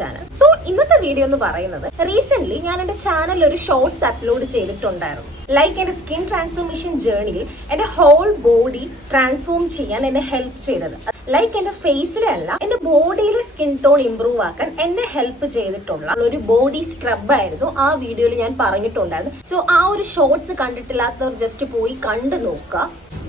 Channel. So ഇന്നത്തെ video എന്ന് പറയുന്നത് റീസെന്റ് ഞാൻ എന്റെ ചാനലിൽ ഒരു ഷോർട്സ് അപ്ലോഡ് ചെയ്തിട്ടുണ്ടായിരുന്നു. ലൈക്ക് എന്റെ സ്കിൻ ട്രാൻസ്ഫോർമേഷൻ ജേർണിയിൽ എന്റെ ഹോൾ ബോഡി ട്രാൻസ്ഫോം ചെയ്യാൻ എന്നെ ഹെൽപ്പ് ചെയ്തത്. ലൈക്ക് എന്റെ ഫേസിലെ അല്ല, എന്റെ ബോഡിയിലെ സ്കിൻ ടോൺ ഇംപ്രൂവ് ആക്കാൻ എന്നെ ഹെൽപ്പ് ചെയ്തിട്ടുള്ള ഒരു ബോഡി സ്ക്രബ് ആയിരുന്നു ആ വീഡിയോയിൽ ഞാൻ പറഞ്ഞിട്ടുണ്ടായിരുന്നു. സോ ആ ഒരു ഷോർട്സ് കണ്ടിട്ടില്ലാത്തവർ ജസ്റ്റ് പോയി കണ്ടു നോക്കുക.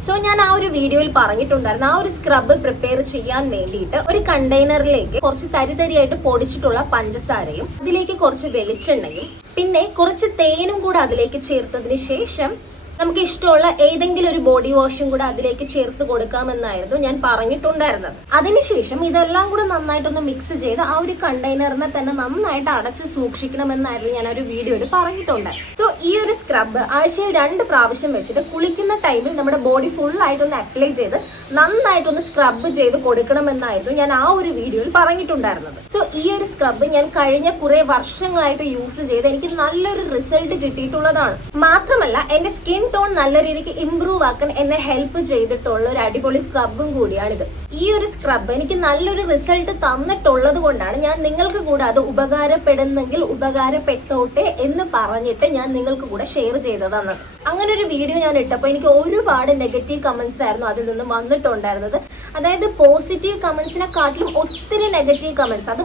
സോ ഞാൻ ആ ഒരു വീഡിയോയിൽ പറഞ്ഞിട്ടുണ്ടായിരുന്നു, ആ ഒരു സ്ക്രബ് പ്രിപ്പയർ ചെയ്യാൻ വേണ്ടിയിട്ട് ഒരു കണ്ടെയ്നറിലേക്ക് കുറച്ച് തരിതരിയായിട്ട് പൊടിച്ചിട്ടുള്ള പഞ്ചസാരയും അതിലേക്ക് കുറച്ച് വെളിച്ചെണ്ണയും പിന്നെ കുറച്ച് തേനും കൂടെ അതിലേക്ക് ചേർത്തതിന് ശേഷം നമുക്ക് ഇഷ്ടമുള്ള ഏതെങ്കിലും ഒരു ബോഡി വാഷും കൂടെ അതിലേക്ക് ചേർത്ത് കൊടുക്കാമെന്നായിരുന്നു ഞാൻ പറഞ്ഞിട്ടുണ്ടായിരുന്നത്. അതിനുശേഷം ഇതെല്ലാം കൂടെ നന്നായിട്ടൊന്ന് മിക്സ് ചെയ്ത് ആ ഒരു കണ്ടെയ്നറിനെ തന്നെ നന്നായിട്ട് അടച്ച് സൂക്ഷിക്കണമെന്നായിരുന്നു ഞാൻ ഒരു വീഡിയോയിൽ പറഞ്ഞിട്ടുണ്ടായത്. സോ ഈ ഒരു സ്ക്രബ് ആഴ്ചയിൽ 2 പ്രാവശ്യം വെച്ചിട്ട് കുളിക്കുന്ന ടൈമിൽ നമ്മുടെ ബോഡി ഫുൾ ആയിട്ടൊന്ന് അപ്ലൈ ചെയ്ത് നന്നായിട്ടൊന്ന് സ്ക്രബ് ചെയ്ത് കൊടുക്കണമെന്നായിരുന്നു ഞാൻ ആ ഒരു വീഡിയോയിൽ പറഞ്ഞിട്ടുണ്ടായിരുന്നത്. സോ ഈ ഒരു സ്ക്രബ് ഞാൻ കഴിഞ്ഞ കുറെ വർഷങ്ങളായിട്ട് യൂസ് ചെയ്ത് എനിക്ക് നല്ലൊരു റിസൾട്ട് കിട്ടിയിട്ടുള്ളതാണ്. മാത്രമല്ല എന്റെ സ്കിൻ ടോൺ നല്ല രീതിക്ക് ഇംപ്രൂവ് ആക്കാൻ എന്നെ ഹെൽപ്പ് ചെയ്തിട്ടുള്ള ഒരു അടിപൊളി സ്ക്രബും കൂടിയാണിത്. ഈ ഒരു സ്ക്രബ് എനിക്ക് നല്ലൊരു റിസൾട്ട് തന്നിട്ടുള്ളത് കൊണ്ടാണ് ഞാൻ നിങ്ങൾക്ക് കൂടെ അത് ഉപകാരപ്പെടുന്നെങ്കിൽ ഉപകാരപ്പെട്ടോട്ടെ എന്ന് പറഞ്ഞിട്ട് ഞാൻ നിങ്ങൾക്ക് കൂടെ ഷെയർ ചെയ്തതാണ്. അങ്ങനെ ഒരു വീഡിയോ ഞാൻ ഇട്ടപ്പോൾ എനിക്ക് ഒരുപാട് നെഗറ്റീവ് കമന്റ്സ് ആയിരുന്നു അതിൽ നിന്ന് വന്നിട്ടുണ്ടായിരുന്നത്. അതായത് പോസിറ്റീവ് കമന്റ്സിനെക്കാട്ടിലും ഒത്തിരി നെഗറ്റീവ് കമന്റ്സ്, അത്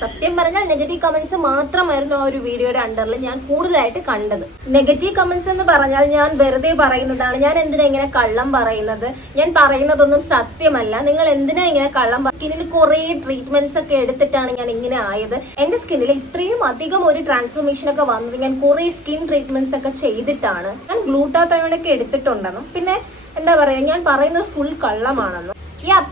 സത്യം പറഞ്ഞാൽ നെഗറ്റീവ് കമന്റ്സ് മാത്രമായിരുന്നു ആ ഒരു വീഡിയോയുടെ അണ്ടറിൽ ഞാൻ കൂടുതലായിട്ട് കണ്ടത്. നെഗറ്റീവ് കമന്റ്സ് എന്ന് പറഞ്ഞാൽ ഞാൻ വെറുതെ പറയുന്നതാണ്, ഞാൻ എന്തിനാ ഇങ്ങനെ കള്ളം പറയുന്നത്, ഞാൻ പറയുന്നതൊന്നും സത്യമല്ല, നിങ്ങൾ എന്തിനാ ഇങ്ങനെ കള്ളം, സ്കിന്നിൽ കുറെ ട്രീറ്റ്മെന്റ്സ് ഒക്കെ എടുത്തിട്ടാണ് ഞാൻ ഇങ്ങനെ ആയത്, എന്റെ സ്കിന്നിൽ ഇത്രയും അധികം ഒരു ട്രാൻസ്ഫോർമേഷൻ ഒക്കെ വന്നത് ഞാൻ കുറെ സ്കിൻ ട്രീറ്റ്മെന്റ്സ് ഒക്കെ ചെയ്തിട്ടാണ്, ഞാൻ ഗ്ലൂട്ടാതയോൺ ഒക്കെ എടുത്തിട്ടുണ്ടെന്നും പിന്നെ എന്താ പറയാ ഞാൻ പറയുന്നത് ഫുൾ കള്ളമാണെന്നും.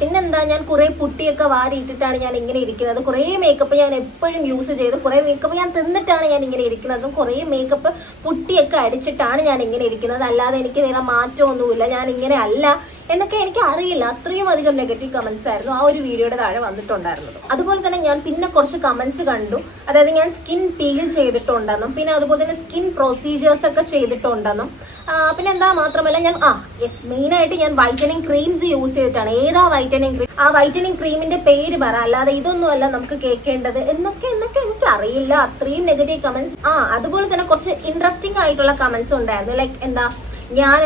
പിന്നെന്താ, ഞാൻ കുറെ പുട്ടിയൊക്കെ വാരിയിട്ടിട്ടാണ് ഞാൻ ഇങ്ങനെ ഇരിക്കുന്നത്, കുറെ മേക്കപ്പ് ഞാൻ എപ്പോഴും യൂസ് ചെയ്ത്, കുറെ മേക്കപ്പ് ഞാൻ തിന്നിട്ടാണ് ഞാൻ ഇങ്ങനെ ഇരിക്കുന്നതും, കുറെ മേക്കപ്പ് പുട്ടിയൊക്കെ അടിച്ചിട്ടാണ് ഞാൻ ഇങ്ങനെ ഇരിക്കുന്നത്, അല്ലാതെ എനിക്ക് വേറെ മാറ്റമൊന്നുമില്ല, ഞാൻ ഇങ്ങനെ അല്ല എന്നൊക്കെ എനിക്ക് അറിയില്ല. അത്രയും അധികം നെഗറ്റീവ് കമന്റ്സ് ആയിരുന്നു ആ ഒരു വീഡിയോയുടെ താഴെ വന്നിട്ടുണ്ടായിരുന്നത്. അതുപോലെ തന്നെ ഞാൻ പിന്നെ കുറച്ച് കമന്റ്സ് കണ്ടു, അതായത് ഞാൻ സ്കിൻ പീൽ ചെയ്തിട്ടുണ്ടെന്നും പിന്നെ അതുപോലെ തന്നെ സ്കിൻ പ്രൊസീജിയേഴ്സ് ഒക്കെ ചെയ്തിട്ടുണ്ടെന്നും പിന്നെ എന്താ മാത്രമല്ല ഞാൻ മെയിനായിട്ട് ഞാൻ വൈറ്റനിങ് ക്രീംസ് യൂസ് ചെയ്തിട്ടാണ്. ഏതാ വൈറ്റനിങ് ക്രീം, ആ വൈറ്റനിങ് ക്രീമിന്റെ പേര് പറ, അല്ലാതെ ഇതൊന്നുമല്ല നമുക്ക് കേൾക്കേണ്ടത് എന്നൊക്കെ എനിക്ക് അറിയില്ല. അത്രയും നെഗറ്റീവ് കമന്റ്സ്. അതുപോലെ തന്നെ കുറച്ച് ഇൻട്രസ്റ്റിംഗ് ആയിട്ടുള്ള കമന്റ്സ് ഉണ്ടായിരുന്നു. ലൈക്ക് എന്താ, ഞാൻ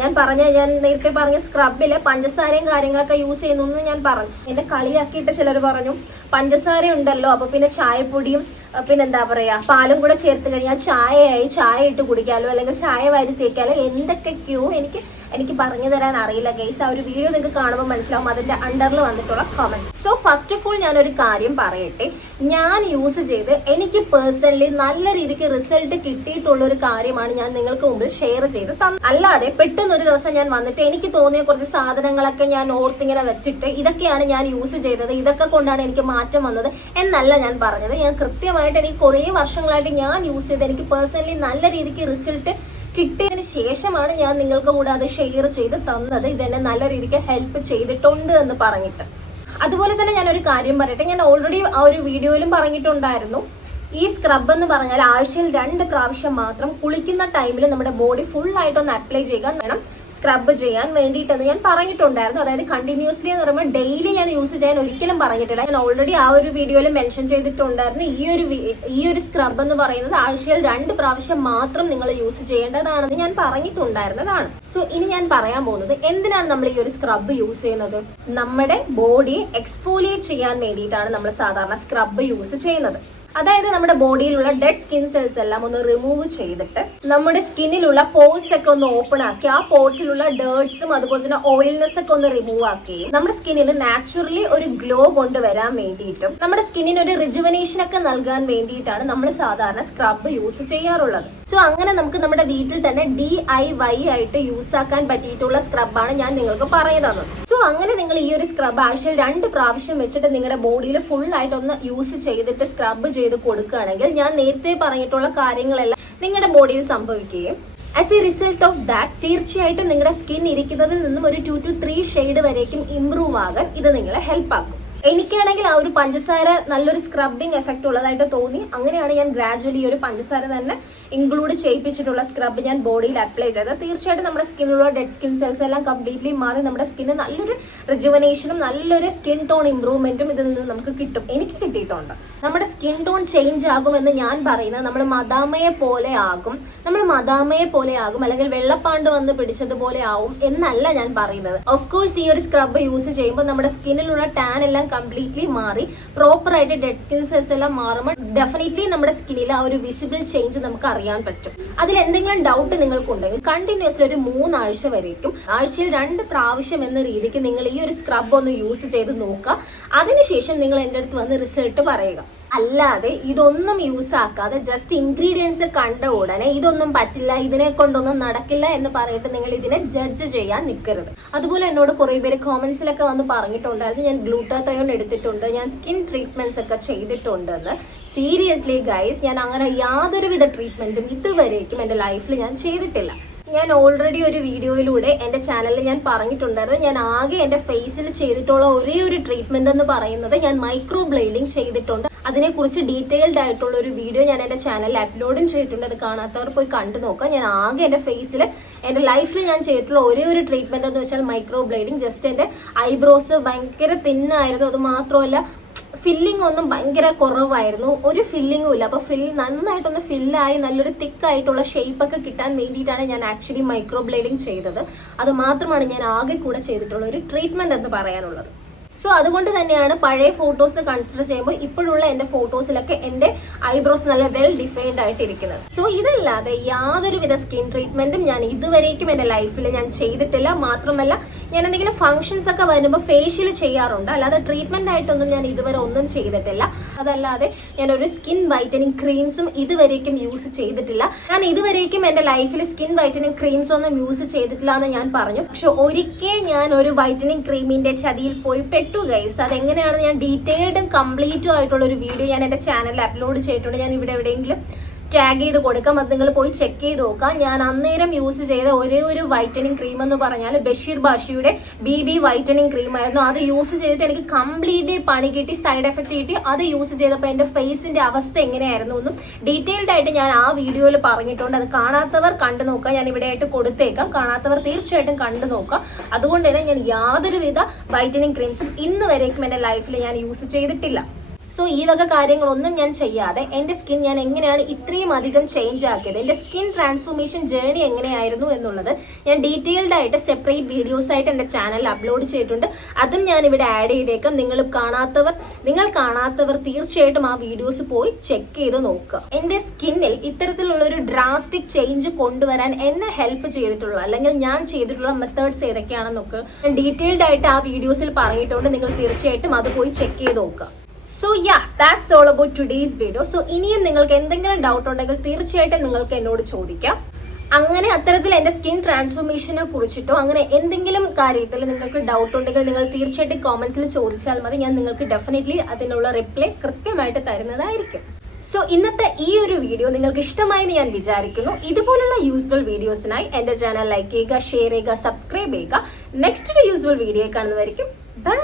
നേരത്തെ പറഞ്ഞ സ്ക്രബില് പഞ്ചസാരയും കാര്യങ്ങളൊക്കെ യൂസ് ചെയ്യുന്നു ഞാൻ പറഞ്ഞു. എന്നെ കളിയാക്കിയിട്ട് ചിലർ പറഞ്ഞു പഞ്ചസാര ഉണ്ടല്ലോ അപ്പൊ പിന്നെ ചായപ്പൊടിയും പിന്നെന്താ പറയാ പാലും കൂടെ ചേർത്ത് കഴിഞ്ഞാൽ ചായ ഇട്ട് കുടിക്കാലോ, അല്ലെങ്കിൽ ചായ വാരി തേക്കാലോ, എന്തൊക്കെയോ എനിക്ക് പറഞ്ഞു തരാൻ അറിയില്ല ഗൈസ്. ആ ഒരു വീഡിയോ നിങ്ങൾക്ക് കാണുമ്പോൾ മനസ്സിലാവും അതിന്റെ അണ്ടറിൽ വന്നിട്ടുള്ള comments. So first of all ഞാനൊരു കാര്യം പറയട്ടെ, ഞാൻ യൂസ് ചെയ്ത് എനിക്ക് പേഴ്സണലി നല്ല രീതിക്ക് റിസൾട്ട് കിട്ടിയിട്ടുള്ള ഒരു കാര്യമാണ് ഞാൻ നിങ്ങൾക്ക് മുമ്പിൽ ഷെയർ ചെയ്ത് തന്നത്. അല്ലാതെ പെട്ടെന്നൊരു ദിവസം ഞാൻ വന്നിട്ട് എനിക്ക് തോന്നിയ കുറച്ച് സാധനങ്ങളൊക്കെ ഞാൻ ഓർത്തിങ്ങനെ വെച്ചിട്ട് ഇതൊക്കെയാണ് ഞാൻ യൂസ് ചെയ്തത്, ഇതൊക്കെ കൊണ്ടാണ് എനിക്ക് മാറ്റം വന്നത് എന്നല്ല ഞാൻ പറഞ്ഞത്. ഞാൻ കൃത്യമായിട്ട് എനിക്ക് കുറേ വർഷങ്ങളായിട്ട് ഞാൻ യൂസ് ചെയ്ത് എനിക്ക് പേഴ്സണലി നല്ല രീതിക്ക് റിസൾട്ട് കിട്ടിയതിന് ശേഷമാണ് ഞാൻ നിങ്ങൾക്ക് കൂടെ അത് ഷെയർ ചെയ്ത് തന്നത്. ഇതെന്നെ നല്ല രീതിക്ക് ഹെൽപ്പ് ചെയ്തിട്ടുണ്ട് എന്ന് പറഞ്ഞിട്ട്. അതുപോലെ തന്നെ ഞാനൊരു കാര്യം പറയട്ടെ, ഞാൻ ഓൾറെഡി ആ ഒരു വീഡിയോയിലും പറഞ്ഞിട്ടുണ്ടായിരുന്നു, ഈ സ്ക്രബ് എന്ന് പറഞ്ഞാൽ ആഴ്ചയിൽ 2 പ്രാവശ്യം മാത്രം കുളിക്കുന്ന ടൈമിൽ നമ്മുടെ ബോഡി ഫുൾ ആയിട്ടൊന്ന് അപ്ലൈ ചെയ്യാൻ വേണം സ്ക്രബ് ചെയ്യാൻ വേണ്ടിയിട്ടെന്ന് ഞാൻ പറഞ്ഞിട്ടുണ്ടായിരുന്നു. അതായത് കണ്ടിന്യൂസ്ലി എന്ന് പറയുമ്പോൾ ഡെയിലി ഞാൻ യൂസ് ചെയ്യാൻ ഒരിക്കലും പറഞ്ഞിട്ടില്ല. ഞാൻ ഓൾറെഡി ആ ഒരു വീഡിയോയിൽ മെൻഷൻ ചെയ്തിട്ടുണ്ടായിരുന്നു, ഈ ഒരു സ്ക്രബ് എന്ന് പറയുന്നത് ആഴ്ചയിൽ 2 പ്രാവശ്യം മാത്രം നിങ്ങൾ യൂസ് ചെയ്യേണ്ടതാണെന്ന് ഞാൻ പറഞ്ഞിട്ടുണ്ടായിരുന്നതാണ്. സോ ഇനി ഞാൻ പറയാൻ പോകുന്നത് എന്തിനാണ് നമ്മൾ ഈ ഒരു സ്ക്രബ് യൂസ് ചെയ്യുന്നത്. നമ്മുടെ ബോഡിയെ എക്സ്ഫോലിയേറ്റ് ചെയ്യാൻ വേണ്ടിയിട്ടാണ് നമ്മൾ സാധാരണ സ്ക്രബ് യൂസ് ചെയ്യുന്നത്. അതായത് നമ്മുടെ ബോഡിയിലുള്ള ഡെഡ് സ്കിൻ സെൽസ് എല്ലാം ഒന്ന് റിമൂവ് ചെയ്തിട്ട് നമ്മുടെ സ്കിന്നിലുള്ള പോർസ് ഒക്കെ ഒന്ന് ഓപ്പൺ ആക്കി ആ പോർസിലുള്ള ഡേർട്സും അതുപോലെ തന്നെ ഓയിൽനെസ് ഒക്കെ ഒന്ന് റിമൂവ് ആക്കുകയും നമ്മുടെ സ്കിന്നിന് നാച്ചുറലി ഒരു ഗ്ലോ കൊണ്ടുവരാൻ വേണ്ടിയിട്ടും നമ്മുടെ സ്കിന്നിന് ഒരു റിജുവനേഷൻ ഒക്കെ നൽകാൻ വേണ്ടിയിട്ടാണ് നമ്മൾ സാധാരണ സ്ക്രബ് യൂസ് ചെയ്യാറുള്ളത്. സോ അങ്ങനെ നമുക്ക് നമ്മുടെ വീട്ടിൽ തന്നെ DIY ആയിട്ട് യൂസ് ആക്കാൻ പറ്റിയിട്ടുള്ള സ്ക്രബാണ് ഞാൻ നിങ്ങൾക്ക് പറയുന്നത്. സോ അങ്ങനെ നിങ്ങൾ ഈ ഒരു സ്ക്രബ് ആഴ്ചയിൽ 2 പ്രാവശ്യം വെച്ചിട്ട് നിങ്ങളുടെ ബോഡിയിൽ ഫുൾ ആയിട്ടൊന്ന് യൂസ് ചെയ്തിട്ട് സ്ക്രബ് ചെയ്ത് കൊടുക്കുകയാണെങ്കിൽ ഞാൻ നേരത്തെ പറഞ്ഞിട്ടുള്ള കാര്യങ്ങളെല്ലാം നിങ്ങളുടെ ബോഡിയിൽ സംഭവിക്കുകയും as A result of that തീർച്ചയായിട്ടും നിങ്ങളുടെ സ്കിൻ ഇരിക്കുന്നതിൽ നിന്നും ഒരു 2 to 3 ഷെയ്ഡ് വരേക്കും ഇംപ്രൂവ് ആകാൻ ഇത് നിങ്ങളെ ഹെൽപ്പ് ആക്കും. എനിക്കാണെങ്കിൽ ആ ഒരു പഞ്ചസാര നല്ലൊരു സ്ക്രബിങ് എഫക്റ്റ് ഉള്ളതായിട്ട് തോന്നി. അങ്ങനെയാണ് ഞാൻ ഗ്രാജുവലി ഈ ഒരു പഞ്ചസാര തന്നെ ഇൻക്ലൂഡ് ചെയ്യിപ്പിച്ചിട്ടുള്ള സ്ക്രബ് ഞാൻ ബോഡിയിൽ അപ്ലൈ ചെയ്തത്. തീർച്ചയായിട്ടും നമ്മുടെ സ്കിന്നിലുള്ള ഡെഡ് സ്കിൻ സെൽസ് എല്ലാം കംപ്ലീറ്റ്ലി മാറി നമ്മുടെ സ്കിന്നിന് നല്ലൊരു റിജുവനേഷനും നല്ലൊരു സ്കിൻ ടോൺ ഇംപ്രൂവ്മെന്റും ഇതിൽ നിന്ന് നമുക്ക് കിട്ടും. എനിക്ക് കിട്ടിയിട്ടുണ്ട്. നമ്മുടെ സ്കിൻ ടോൺ ചേഞ്ച് ആകുമെന്ന് ഞാൻ പറയുന്നത് നമ്മൾ മദാമയെ പോലെ ആകും, അല്ലെങ്കിൽ വെള്ളപ്പാണ്ട് വന്ന് പിടിച്ചതുപോലെ ആവും എന്നല്ല ഞാൻ പറയുന്നത്. ഓഫ് കോഴ്സ് ഈ ഒരു സ്ക്രബ് യൂസ് ചെയ്യുമ്പോൾ നമ്മുടെ സ്കിന്നിലുള്ള ടാൻ എല്ലാം കംപ്ലീറ്റ്ലി മാറി പ്രോപ്പർ ആയിട്ട് ഡെഡ് സ്കിൻ സെൽസ് എല്ലാം മാറുമ്പോൾ ഡെഫിനറ്റ്ലി നമ്മുടെ സ്കിന്നിൽ ആ ഒരു വിസിബിൾ ചേഞ്ച് നമുക്ക് അറിയാൻ പറ്റും. അതിൽ എന്തെങ്കിലും ഡൗട്ട് നിങ്ങൾക്കുണ്ടെങ്കിൽ കണ്ടിന്യൂസ്ലി ഒരു 3 ആഴ്ച വരേക്കും ആഴ്ചയിൽ 2 പ്രാവശ്യം എന്ന രീതിക്ക് നിങ്ങൾ ഈ ഒരു സ്ക്രബ് ഒന്ന് യൂസ് ചെയ്ത് നോക്കുക. അതിനുശേഷം നിങ്ങൾ എൻ്റെ അടുത്ത് വന്ന് റിസൾട്ട് പറയുക. അല്ലാതെ ഇതൊന്നും യൂസ് ആക്കാതെ ജസ്റ്റ് ഇൻഗ്രീഡിയൻസ് കണ്ട ഉടനെ ഇതൊന്നും പറ്റില്ല, ഇതിനെ കൊണ്ടൊന്നും നടക്കില്ല എന്ന് പറഞ്ഞിട്ട് നിങ്ങൾ ഇതിനെ ജഡ്ജ് ചെയ്യാൻ നിൽക്കരുത്. അതുപോലെ എന്നോട് കുറെ പേര് കോമന്റ്സിലൊക്കെ വന്ന് പറഞ്ഞിട്ടുണ്ടായിരുന്നു ഞാൻ ഗ്ലൂട്ടാത്തയോൺ എടുത്തിട്ടുണ്ട്, ഞാൻ സ്കിൻ ട്രീറ്റ്മെന്റ്സ് ഒക്കെ ചെയ്തിട്ടുണ്ടെന്ന്. സീരിയസ്ലി ഗൈസ്, ഞാൻ അങ്ങനെ യാതൊരുവിധ ട്രീറ്റ്മെന്റും ഇതുവരേക്കും എൻ്റെ ലൈഫിൽ ഞാൻ ചെയ്തിട്ടില്ല. ഞാൻ ഓൾറെഡി ഒരു വീഡിയോയിലൂടെ എൻ്റെ ചാനലിൽ ഞാൻ പറഞ്ഞിട്ടുണ്ടായിരുന്നു, ഞാൻ ആകെ എൻ്റെ ഫേസിൽ ചെയ്തിട്ടുള്ള ഒരേ ഒരു ട്രീറ്റ്മെന്റ് എന്ന് പറയുന്നത് ഞാൻ മൈക്രോ ബ്ലേഡിംഗ് ചെയ്തിട്ടുണ്ട്. അതിനെക്കുറിച്ച് ഡീറ്റെയിൽഡ് ആയിട്ടുള്ള ഒരു വീഡിയോ ഞാൻ എൻ്റെ ചാനലിൽ അപ്ലോഡും ചെയ്തിട്ടുണ്ട്. അത് കാണാത്തവർ പോയി കണ്ടു നോക്കാം. ഞാൻ ആകെ എൻ്റെ ഫേസിൽ എൻ്റെ ലൈഫിൽ ഞാൻ ചെയ്തിട്ടുള്ള ഒരേ ഒരു ട്രീറ്റ്മെന്റ് എന്ന് വെച്ചാൽ മൈക്രോ ബ്ലേഡിംഗ്. ജസ്റ്റ് എൻ്റെ ഐബ്രോസ് ഭയങ്കര തിന്നായിരുന്നു, അത് മാത്രമല്ല ഫില്ലിംഗ് ഒന്നും ഭയങ്കര കുറവായിരുന്നു, ഒരു ഫില്ലിങ്ങും ഇല്ല. അപ്പോൾ നന്നായിട്ടൊന്ന് ഫില്ലായി നല്ലൊരു തിക്കായിട്ടുള്ള ഷേപ്പൊക്കെ കിട്ടാൻ വേണ്ടിയിട്ടാണ് ഞാൻ ആക്ച്വലി മൈക്രോ ബ്ലേഡിംഗ് ചെയ്തത്. അത് മാത്രമാണ് ഞാൻ ആകെ കൂടെ ചെയ്തിട്ടുള്ള ഒരു ട്രീറ്റ്മെന്റ് എന്ന് പറയാനുള്ളത്. സോ അതുകൊണ്ട് തന്നെയാണ് പഴയ ഫോട്ടോസ് കൺസിഡർ ചെയ്യുമ്പോൾ ഇപ്പോഴുള്ള എൻ്റെ ഫോട്ടോസിലൊക്കെ എൻ്റെ ഐബ്രോസ് നല്ല വെൽ ഡിഫൈൻഡ് ആയിട്ടിരിക്കുന്നത്. സോ ഇതല്ലാതെ യാതൊരുവിധ സ്കിൻ ട്രീറ്റ്മെന്റും ഞാൻ ഇതുവരേക്കും എൻ്റെ ലൈഫിൽ ഞാൻ ചെയ്തിട്ടില്ല. മാത്രമല്ല ഞാൻ എന്തെങ്കിലും ഫംഗ്ഷൻസ് ഒക്കെ വരുമ്പോൾ ഫേഷ്യൽ ചെയ്യാറുണ്ട്, അല്ലാതെ ട്രീറ്റ്മെന്റ് ആയിട്ടൊന്നും ഞാൻ ഇതുവരെ ഒന്നും ചെയ്തിട്ടില്ല. അതല്ലാതെ ഞാൻ ഒരു സ്കിൻ വൈറ്റനിങ് ക്രീംസും ഇതുവരേക്കും യൂസ് ചെയ്തിട്ടില്ല. ഞാൻ ഇതുവരേക്കും എൻ്റെ ലൈഫിൽ സ്കിൻ വൈറ്റനിങ് ക്രീംസ് ഒന്നും യൂസ് ചെയ്തിട്ടില്ല എന്ന് ഞാൻ പറഞ്ഞു. പക്ഷെ ഒരിക്കൽ ഞാൻ ഒരു വൈറ്റനിങ് ക്രീമിന്റെ ചതിയിൽ പോയി ഗൈസ്. അതെങ്ങനെയാണെന്ന് ഞാൻ ഡീറ്റെയിൽഡും കംപ്ലീറ്റും ആയിട്ടുള്ള ഒരു വീഡിയോ ഞാൻ എൻ്റെ ചാനലിൽ അപ്ലോഡ് ചെയ്തിട്ടുണ്ട്. ഞാൻ ഇവിടെ എവിടെയെങ്കിലും ടാഗ് ചെയ്ത് കൊടുക്കാം, അത് നിങ്ങൾ പോയി ചെക്ക് ചെയ്ത് നോക്കാം. ഞാൻ അന്നേരം യൂസ് ചെയ്ത ഒരേ ഒരു വൈറ്റനിങ് ക്രീം എന്ന് പറഞ്ഞാൽ ബഷീർ ബാഷിയുടെ BB വൈറ്റനിങ് ക്രീം ആയിരുന്നു. അത് യൂസ് ചെയ്തിട്ട് എനിക്ക് കംപ്ലീറ്റ്ലി പണി കിട്ടി, സൈഡ് എഫക്ട് കിട്ടി. അത് യൂസ് ചെയ്തപ്പോൾ എൻ്റെ ഫേസിന്റെ അവസ്ഥ എങ്ങനെയായിരുന്നു എന്നും ഡീറ്റെയിൽഡ് ആയിട്ട് ഞാൻ ആ വീഡിയോയിൽ പറഞ്ഞിട്ടുണ്ട്. അത് കാണാത്തവർ കണ്ടു നോക്കാം, ഞാൻ ഇവിടെ ആയിട്ട് കൊടുത്തേക്കാം. കാണാത്തവർ തീർച്ചയായിട്ടും കണ്ടു നോക്കാം. അതുകൊണ്ട് തന്നെ ഞാൻ യാതൊരുവിധ വൈറ്റനിങ് ക്രീംസും ഇന്ന് വരേക്കും എൻ്റെ ലൈഫിൽ ഞാൻ യൂസ് ചെയ്തിട്ടില്ല. സോ ഈ വക കാര്യങ്ങളൊന്നും ഞാൻ ചെയ്യാതെ എൻ്റെ സ്കിൻ ഞാൻ എങ്ങനെയാണ് ഇത്രയും അധികം ചേഞ്ച് ആക്കിയത്, എൻ്റെ സ്കിൻ ട്രാൻസ്ഫോർമേഷൻ ജേർണി എങ്ങനെയായിരുന്നു എന്നുള്ളത് ഞാൻ ഡീറ്റെയിൽഡ് ആയിട്ട് സെപ്പറേറ്റ് വീഡിയോസ് ആയിട്ട് എൻ്റെ ചാനലിൽ അപ്ലോഡ് ചെയ്തിട്ടുണ്ട്. അതും ഞാൻ ഇവിടെ ആഡ് ചെയ്തേക്കാം. നിങ്ങൾ കാണാത്തവർ തീർച്ചയായിട്ടും ആ വീഡിയോസ് പോയി ചെക്ക് ചെയ്ത് നോക്കുക. എൻ്റെ സ്കിന്നിൽ ഇത്തരത്തിലുള്ള ഒരു ഡ്രാസ്റ്റിക് ചേഞ്ച് കൊണ്ടുവരാൻ എന്നെ ഹെൽപ്പ് ചെയ്തിട്ടുള്ള അല്ലെങ്കിൽ ഞാൻ ചെയ്തിട്ടുള്ള മെത്തേഡ്സ് ഏതൊക്കെയാണെന്നൊക്കെ ഞാൻ ഡീറ്റെയിൽഡ് ആയിട്ട് ആ വീഡിയോസിൽ പറഞ്ഞിട്ടുണ്ട്. നിങ്ങൾ തീർച്ചയായിട്ടും അത് പോയി ചെക്ക് ചെയ്ത് നോക്കുക. So that's all about today's video. So ഇനിയും നിങ്ങൾക്ക് എന്തെങ്കിലും ഡൗട്ട് ഉണ്ടെങ്കിൽ തീർച്ചയായിട്ടും നിങ്ങൾക്ക് എന്നോട് ചോദിക്കാം. അങ്ങനെ അത്തരത്തിൽ എൻ്റെ സ്കിൻ ട്രാൻസ്ഫോർമേഷനെ കുറിച്ചിട്ടോ അങ്ങനെ എന്തെങ്കിലും കാര്യത്തിൽ നിങ്ങൾക്ക് ഡൗട്ട് ഉണ്ടെങ്കിൽ നിങ്ങൾ തീർച്ചയായിട്ടും കോമന്റ്സിൽ ചോദിച്ചാൽ മതി. ഞാൻ നിങ്ങൾക്ക് ഡെഫിനറ്റ്ലി അതിനുള്ള റിപ്ലൈ കൃത്യമായിട്ട് തരുന്നതായിരിക്കും. സോ ഇന്നത്തെ ഈ ഒരു വീഡിയോ നിങ്ങൾക്ക് ഇഷ്ടമായി എന്ന് ഞാൻ വിചാരിക്കുന്നു. ഇതുപോലുള്ള യൂസ്ഫുൾ വീഡിയോസിനായി എൻ്റെ ചാനൽ ലൈക്ക് ചെയ്യുക, ഷെയർ ചെയ്യുക, സബ്സ്ക്രൈബ് ചെയ്യുക. നെക്സ്റ്റ് ഒരു യൂസ്ഫുൾ വീഡിയോ കാണുന്നതായിരിക്കും. ബൈ.